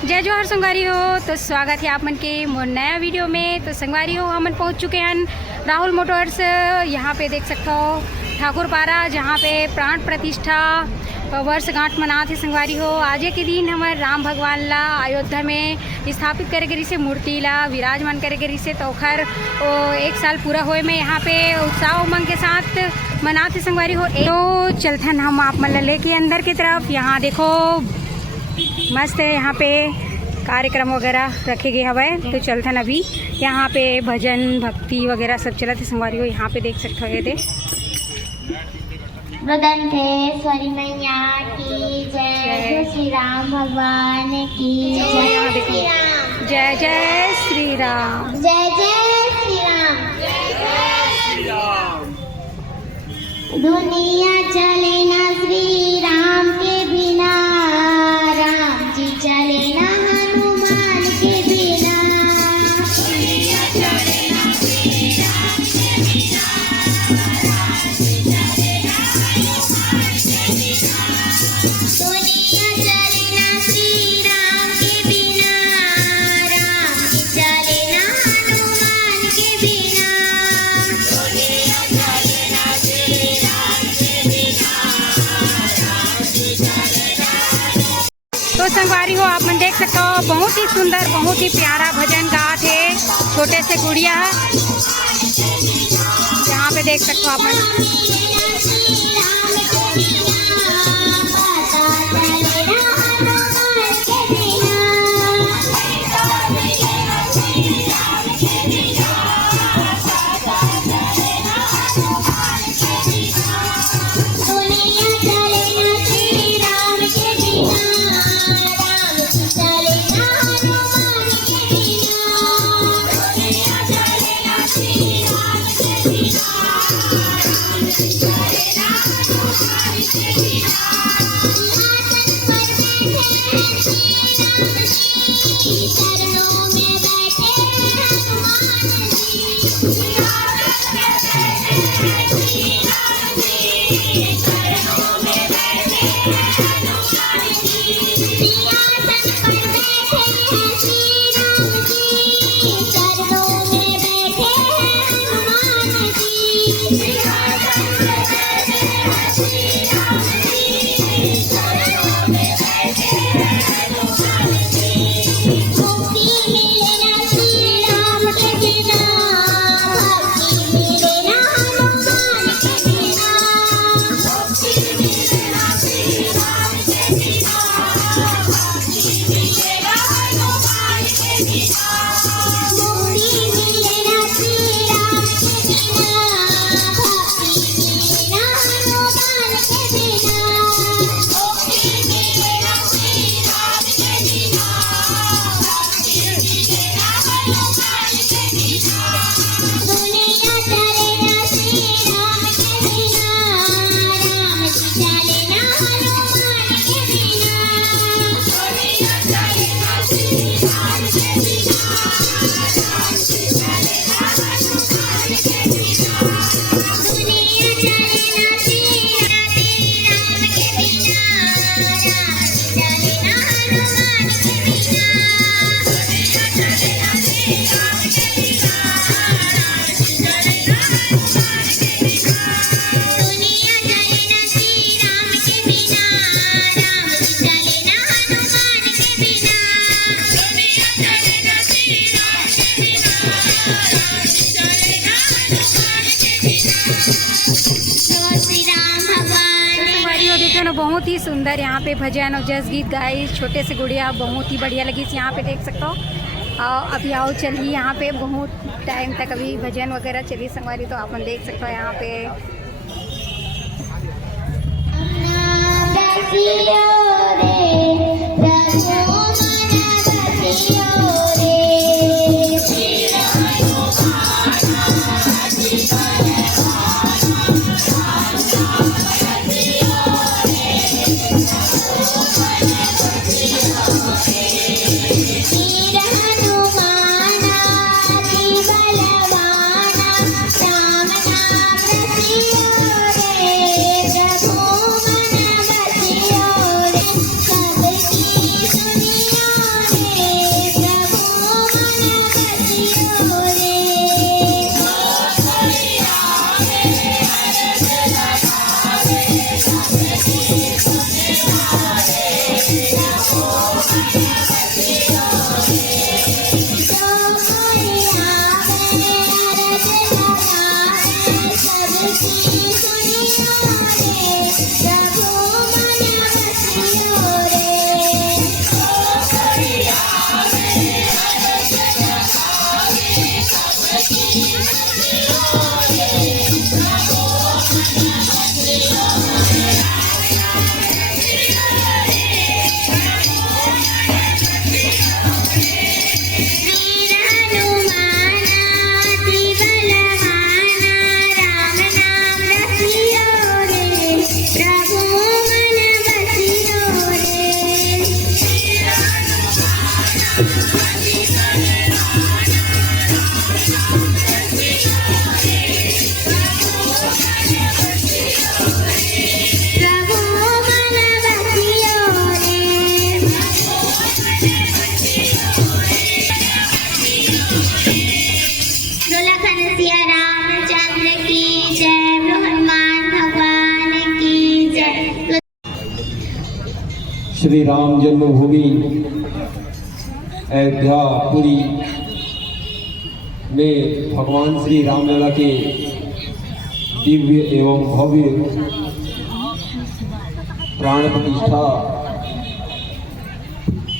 जय जोहर संगवारी हो। तो स्वागत है आप मन के मोर नया वीडियो में। तो संगवारी हो हमन पहुंच चुके हैं राहुल मोटर्स। यहाँ पे देख सकते हो ठाकुरपारा, जहाँ पे प्राण प्रतिष्ठा वर्षगांठ मनाते संगवारी हो। आज के दिन हमारे राम भगवान ला अयोध्या में स्थापित करे गरी से, मूर्ति ला विराजमान करे गरी से। तो ओखर 1 साल पूरा होए में यहाँ पे उत्साह उमंग के साथ मनाते संगवारी हो। तो चलथन हम आप मन लेके अंदर की तरफ। यहाँ देखो मस्त है, यहाँ पे कार्यक्रम वगैरह रखे गए हवे। तो चलथन अभी यहाँ पे भजन भक्ति वगैरह सब चला थे संगवारी हो। यहाँ पे देख सकते हो, ये दे स्वरी मैया की जय, श्री राम भगवान की जय। जय जय श्री राम, जय जय श्री राम, जय श्री राम। दुनिया चले ना श्री राम के बिना, राम जी चले ना हनुमान के बिना। दुनिया चले ना श्री राम के बिना, राम जी चले ना हनुमान के बिना। दुनिया चले ना श्री राम के बिना, राम जी चले ना हनुमान के बिना। दुनिया चले ना श्री राम के बिना, राम जी चले ना। तो संगवारी हो आप मन देख सकते हो, बहुत ही सुंदर बहुत ही प्यारा भजन गात है छोटे से गुड़िया। यहाँ पे देख सकते हो आप मन। बहुत ही सुंदर यहाँ पे भजन और जस गीत गाए छोटे से गुड़िया, बहुत ही बढ़िया लगी। यहाँ पे देख सकते हो। अभी आओ चलिए, यहाँ पे बहुत टाइम तक अभी भजन वगैरह चली संगवारी। तो आप देख सकते हो यहाँ पे प्रभु मन बसियो रे, कब की श्री राम जन्मभूमि अयोध्यापुरी में भगवान श्री रामलला के दिव्य एवं भव्य प्राण प्रतिष्ठा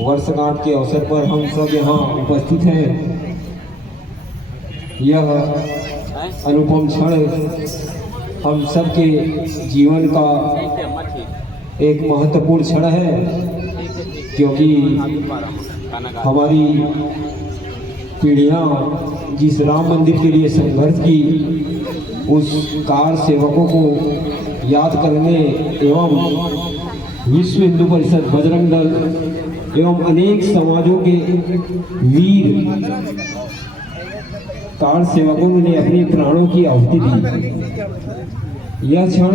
वर्षगांठ के अवसर पर हम सब यहाँ उपस्थित हैं। यह अनुपम क्षण हम सबके जीवन का एक महत्वपूर्ण क्षण है, क्योंकि हमारी पीढ़ियाँ जिस राम मंदिर के लिए संघर्ष की, उस कार सेवकों को याद करने एवं विश्व हिंदू परिषद, बजरंग दल एवं अनेक समाजों के वीर कार सेवकों ने अपने प्राणों की आहुति दी। यह क्षण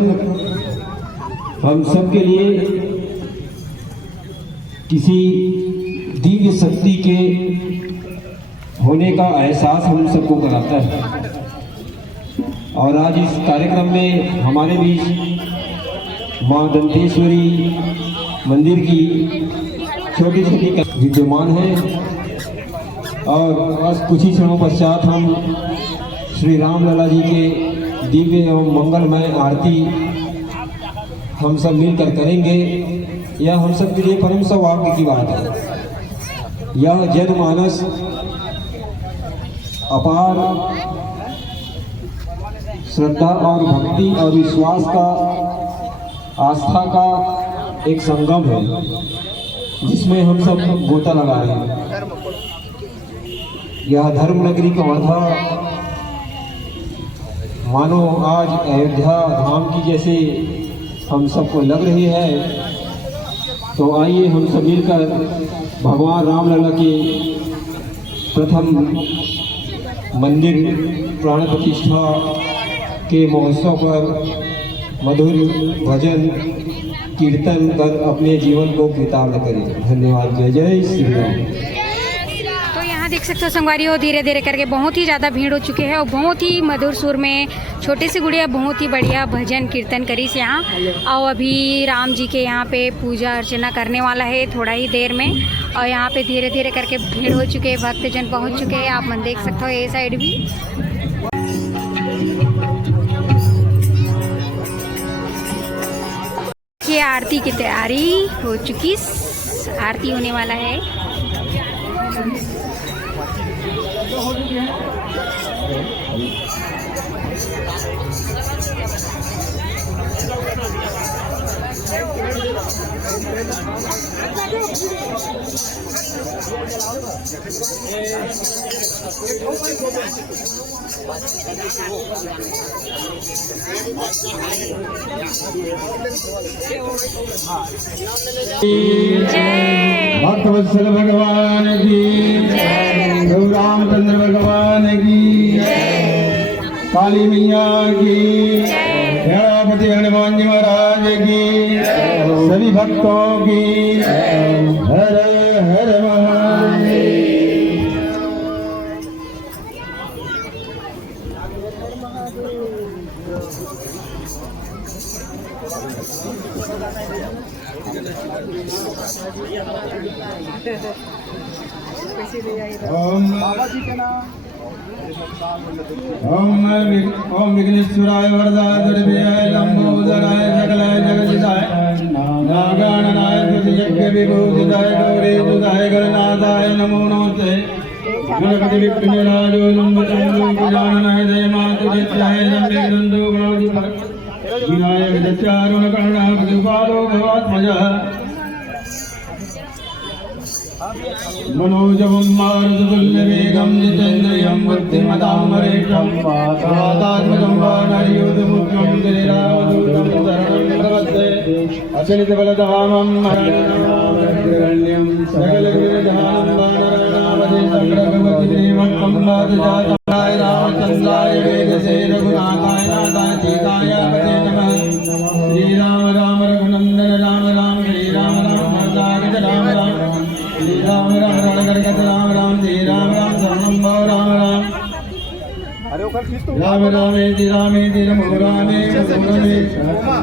हम सब के लिए किसी दिव्य शक्ति के होने का एहसास हम सबको कराता है। और आज इस कार्यक्रम में हमारे बीच मां दंतेश्वरी मंदिर की छोटी छोटी विद्यमान है और बस कुछ ही क्षणों पश्चात हम श्री रामलला जी के दिव्य एवं मंगलमय आरती हम सब मिलकर करेंगे। यह हम सब के लिए परम सौभाग्य की बात है। यह जनमानस अपार श्रद्धा और भक्ति और विश्वास का, आस्था का एक संगम है, जिसमें हम सब गोता लगा रहे हैं। यह धर्म नगरी का वर्धा मानो आज अयोध्या धाम की जैसे हम सबको लग रही है। तो आइए हम सब मिलकर भगवान रामलला के प्रथम मंदिर प्राण प्रतिष्ठा के महोत्सव पर मधुर भजन कीर्तन कर अपने जीवन को कृतार्थ करें। धन्यवाद। जय जय श्री राम। देख सकते हो संगवारियों, धीरे धीरे करके बहुत ही ज़्यादा भीड़ हो चुकी है और बहुत ही मधुर सुर में छोटी सी गुड़िया बहुत ही बढ़िया भजन कीर्तन करी से यहाँ। और अभी राम जी के यहाँ पे पूजा अर्चना करने वाला है थोड़ा ही देर में। और यहाँ पे धीरे धीरे करके भीड़ हो चुके हैं, भक्तजन पहुँच चुके हैं। आप मन देख सकते हो ये साइड भी। ये आरती की तैयारी हो चुकी, आरती होने वाला है। भक्तवत्सल भगवान की, प्रभु रामचंद्र भगवान की, काली मैया की, गणपति हनुमान जी महाराज की, सभी भक्तों की हर हर महादेव। ओम विघ्नेश्वराय वरदाय दुर्भयाय लंबोदराय सकलाय जगदिताय नागाननाय यज्ञ विभूषिताय गौरीसुताय गणनाथाय नमो नमस्ते गणपति विघ्नराजो नंदचंद्रो गजाननाय जय मातुरित्याय नंदो गणाधिपति विनायक दत्तारुण कर्णापतिपालो भवात्मजः मनोजवं मारुततुल्यवेगं जितेन्द्रियं बुद्धिमतां वरिष्ठं वातात्मजं वानरयूथमुख्यं गिरिरावधूतं शरणं प्रपद्ये अचलितबलधामं हरणं सकलगुरुविधानं वानराणामधि सङ्ग्रहवति श्रीमन्तं वादजातमाय रामचन्द्राय वेदसे रघुनाथाय नाथाय सीताय पते नमः श्रीराम राम रघुनन्दन राम राम श्रीराम राम भद्रागत राम राम श्री राम राम रणगरगत राम राम श्री राम राम शरणं भव राम राम राम रामेति रामेति नमो रामे मुहुरमे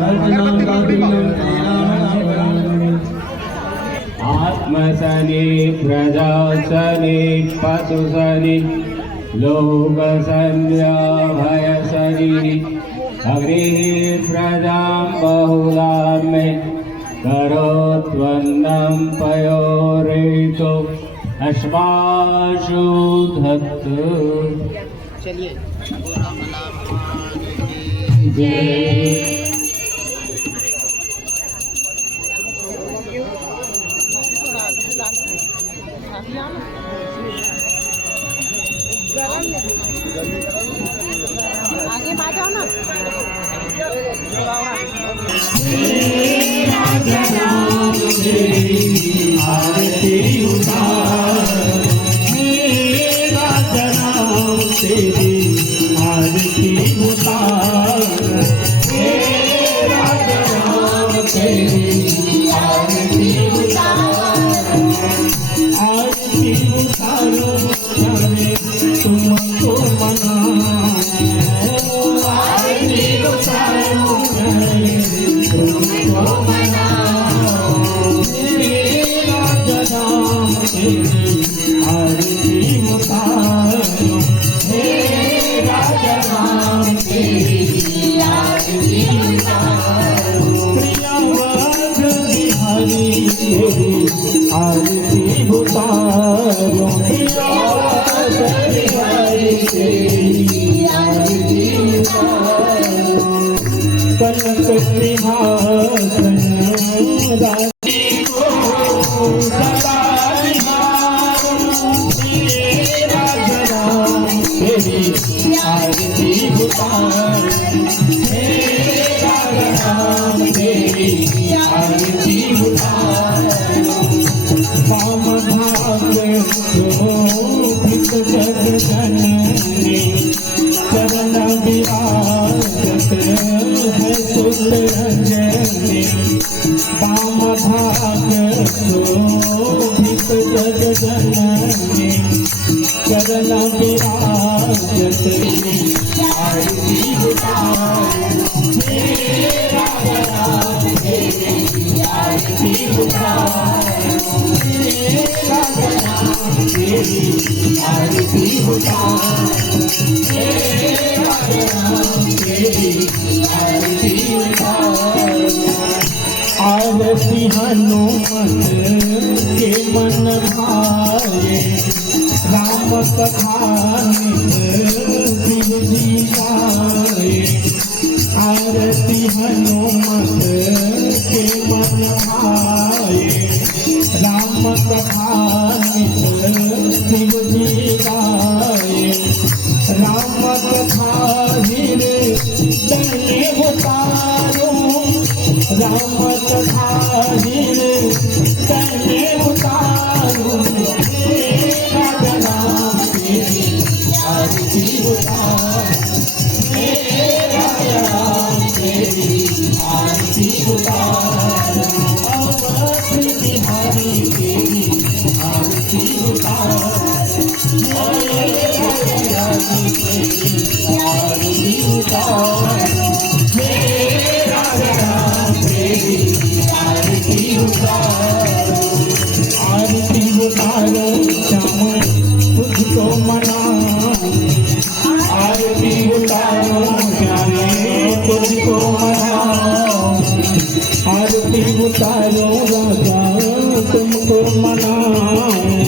अर्जुनं कापिनं श्री राम राम आत्मसनि प्रजासनि पशुसनि लोकसंज्ञा भयसनि अग्निः प्रजां बहुलां मे करोत्वन्नं पयोरेतो अश्वाशु धत्त। जय आगे आ जाओ ना। आरती उतार मेरा जनाम तेरी आरती उतार मेरा जनाम तेरी आरती उतार आरती उतारो जाने तुमको मना आरती उतारो जाने तुमको मना मेरा जनाम तेरी आरती उतारो मेरा जनाम तेरी आरती उतारो प्रियवद बिहारी तेरी आरती उतारो प्रियवद बिहारी तेरी आरती उतारो कनक सिंहासन राजी को सदा निहारो मेरा जनाम तेरी आरती उतारो मेरा जनाम तेरी आरती उतारो काम भाग शोभित जग जननी चरण विराजत है सुत रंजनी काम भाग शोभित जग जननी चरण विराजत आरती उतारो मेरा जनाम तेरी आरती उतारो मेरा जनाम तेरी आरती उतारो मेरा जनाम तेरी आरती उतारो आरती हनुमत के मन भाए राम कथा शिव जी गाए आरती हनुमत के मन भाए राम कथा शिव जी गाए राम कथा हीरे दने उतारो राम कथा हीरे दने उतारो मेरा जनाम तेरी आरती उतारो मेरा जनाम तेरी आरती उतारो अवध बिहारी तेरी आरती उतारो मेरा जनाम तेरी आरती उतारो मेरा जनाम तेरी आरती उतारो आरती उतारो श्याम तुझको मनाए, आरती उतारो श्याम तुझको मनाए, आरती उतारो राजा तुमको मनाए।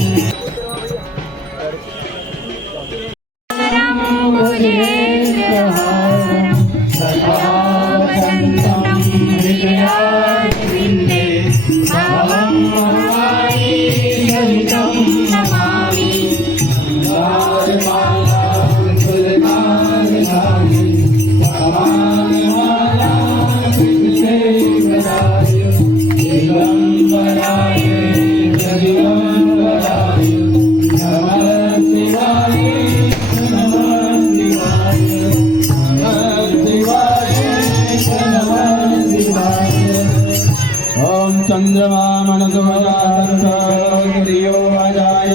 चंद्रमा मनसुमयो अजाय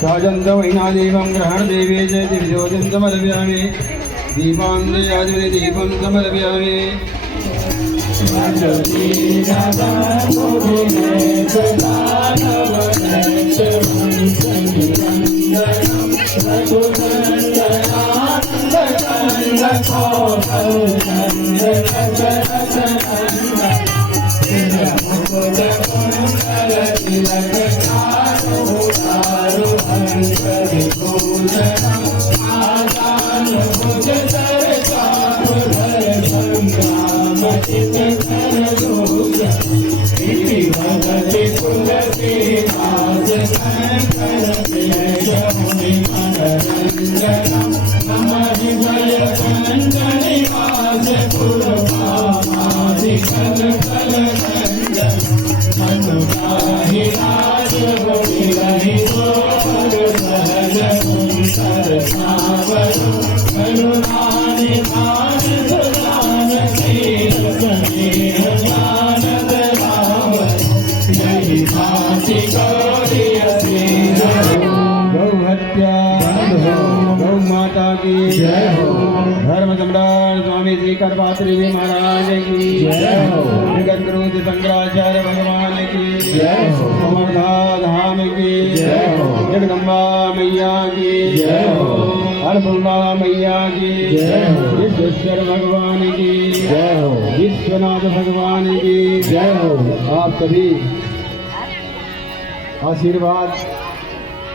साजंत वैनादेवं ग्रहण देवे च दिव्योजं समर्पयामि, दीपांजलि दीपं समर्पयामि। गौ माता की जय हो। धर्म सम्राट स्वामी श्री करपात्री जी महाराज की जय हो। जगत गुरु शंकराचार्य भगवान की जय हो। अमरनाथ धाम की जय हो। जगदम्बा मैया की जय हो। अन्नपूर्णा मैया की जय हो। विश्वेश्वर भगवान की जय हो। विश्वनाथ भगवान की जय हो। आप सभी आशीर्वाद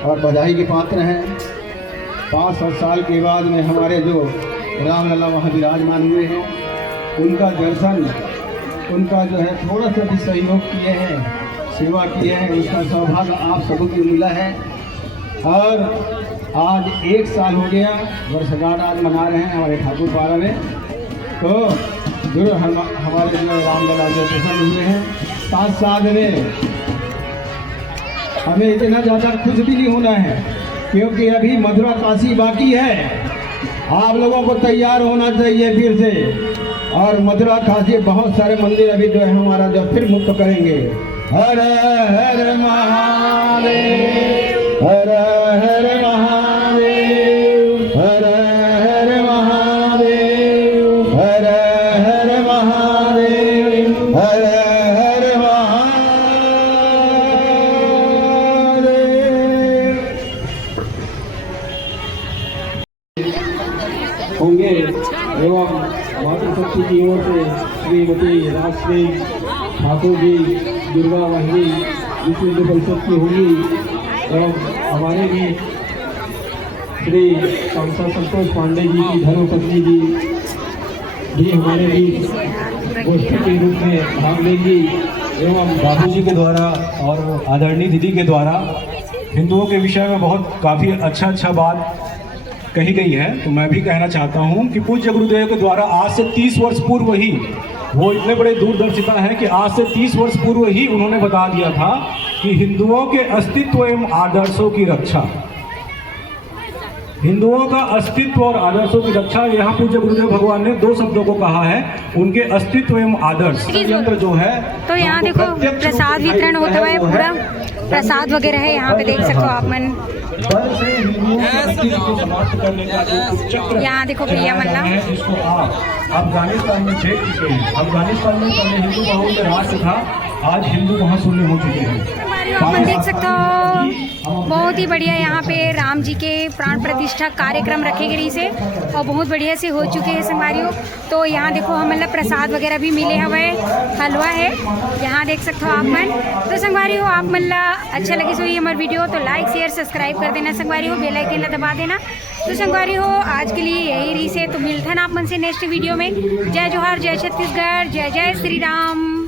और बधाई के पात्र हैं। 500 साल के बाद में हमारे जो रामलला वहाँ विराजमान हुए हैं, उनका दर्शन, उनका जो है थोड़ा सा भी सहयोग किए हैं, सेवा किए हैं, उसका सौभाग्य आप सबों को मिला है। और आज 1 साल हो गया, वर्षगांठ आज मना रहे हैं हमारे ठाकुर पारा में। तो जरूर हमारे जो रामलला जो प्रसन्न हुए हैं। 7 साल में हमें इतना ज़्यादा खुश भी नहीं होना है, क्योंकि अभी मथुरा काशी बाकी है। आप लोगों को तैयार होना चाहिए फिर से। और मथुरा काशी बहुत सारे मंदिर अभी जो है हमारा जो फिर मुक्त करेंगे। हर हर महादेव, हर हर महादेव, हर हर महादेव, हर हर महादेव, हर हर महादेव। होंगे एवं मातृशक्ति की ओर से श्रीमती राजश्री ठाकुर जी, दुर्गा वाहिनी विश्व हिंदू परिषद की होंगी एवं हमारे भी श्री सांसद संतोष पांडे जी की धर्मपत्नी जी भी हमारे भी गोष्ठी के रूप में भाग लेंगी। एवं बाबूजी के द्वारा और आदरणीय दीदी के द्वारा हिंदुओं के विषय में बहुत काफ़ी अच्छा बात कही गई है। तो मैं भी कहना चाहता हूं कि पूज्य गुरुदेव के द्वारा आज से 30 वर्ष पूर्व ही, वो इतने बड़े दूरदर्शिता है कि आज से 30 वर्ष पूर्व ही उन्होंने बता दिया था कि हिंदुओं के अस्तित्व एवं आदर्शों की रक्षा, हिंदुओं का अस्तित्व और आदर्शों की रक्षा, यहाँ पूज्य गुरुदेव भगवान ने 2 शब्दों को कहा है, उनके अस्तित्व एवं आदर्श। यंत्र जो है तो यहाँ देखो प्रसाद वितरण होता है पूरा। प्रसाद वगैरह है यहाँ पे देख सकते हो आप मन। बल से हिंदुओं के अस्तित्व को समाप्त करने का जो चक्र यहाँ देखो भैया मल्ला। है, जिसको आप अफगानिस्तान में देख चुके हैं। अफगानिस्तान में पहले हिंदू बहुल में राज था, आज हिंदू वहाँ शून्य हो चुके हैं। अपन देख सकते हो बहुत ही बढ़िया यहाँ पे राम जी के प्राण प्रतिष्ठा कार्यक्रम रखे गए से और बहुत बढ़िया से हो चुके हैं संगवारियों। तो यहाँ देखो हम मतलब प्रसाद वगैरह भी मिले हुए, हलवा है यहाँ देख सकते हो आप मन। तो संगवारियों आप मतलब अच्छा लगे सो ये हमारे वीडियो तो लाइक शेयर सब्सक्राइब कर देना संगवारियों, बेल आइकन दबा देना। तो संगवारियों आज के लिए यही री से, तो मिलता है ना आप मन से नेक्स्ट वीडियो में। जय जोहार, जय छत्तीसगढ़, जय जय श्री राम।